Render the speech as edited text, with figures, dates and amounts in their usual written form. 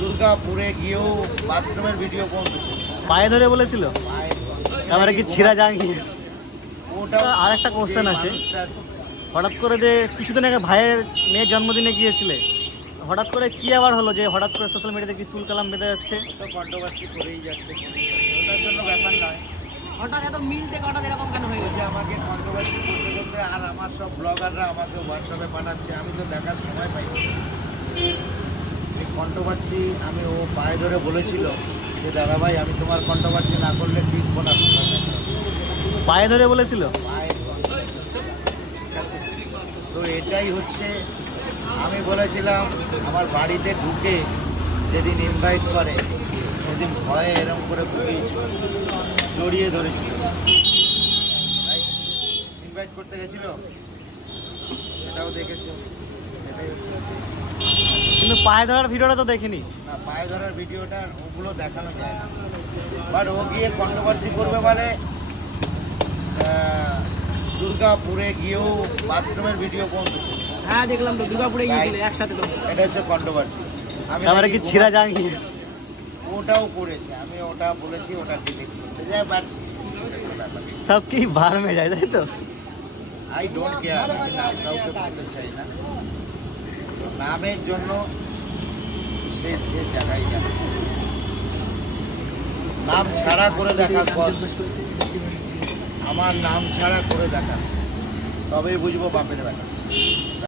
দুর্গাপুরে গিয়েও বাথরুমের ভিডিও পৌঁছেছে। পায়ে ধরে বলেছিল, ক্যামেরা কি ছিঁড়া যায়নি? ওটা আর একটা কোশ্চেন আছে, হঠাৎ করে যে কিছুদিন আগে ভাইয়ের মেয়ের জন্মদিনে গিয়েছিলে, হঠাৎ করে কি আবার হলো যে হঠাৎ করে সোশ্যাল মিডিয়াতে কি তুল কালাম বেঁধে যাচ্ছে? তো কন্ট্রোভার্সি করেই যাচ্ছে। ওটার জন্য ব্যাপার নয়, হঠাৎ এত মিল থেকে হঠাৎ এরকম কেন হয়ে যে আমাকে কন্ট্রোভার্সি করতে করতে আর আমার সব ব্লগাররা আমাকে হোয়াটসঅ্যাপে পাঠাচ্ছে, আমি তো দেখার সময় পাই না। এই কন্ট্রোভার্সি আমি ও পায়ে ধরে বলেছিল যে দাদা ভাই আমি তোমার কন্ট্রোভার্সি না করলে টিকবো না। পায়ে ধরে বলেছিল? পায়ে ঠিক আছে, তো এটাই হচ্ছে। আমি বলেছিলাম আমার বাড়িতে ঢুকে যেদিন ইনভাইট করে সেদিন ভয়ে এরম করে বুঝিয়েছিল, জড়িয়ে ধরেছিল। ইনভাইট করতে গেছিল, এটাও দেখেছো। এটাই হচ্ছে, কিন্তু পায়ে ধরার ভিডিওটা তো দেখিনি। না পায়ে ধরার ভিডিওটা ওগুলো দেখানো যায় না, বাট ও গিয়ে কন্ট্রোভার্সি করবে বলে দুর্গাপুরে গিয়েও বাথরুমের ভিডিও পৌঁছেছে। হ্যাঁ দেখলাম তো, দুর্গাপুরে গিয়েছিলে একসাথে তো। এটা হচ্ছে কন্ট্রোভার্সি। ক্যামেরা কি ছিঁড়া যায়নি? ওটাও করেছে, আমি ওটা বলেছি ওটা ডিলিট করতে যায়, বাট সব কি বার মে যায়, তাই তো? I don't care. আমি নাম কাউকে বলতে চাই না, নামের জন্য সে যে জায়গায় যাচ্ছে। নাম ছাড়া করে দেখা বস, আমার নাম ছাড়া করে দেখা, তবেই বুঝবো বাপের বেটা।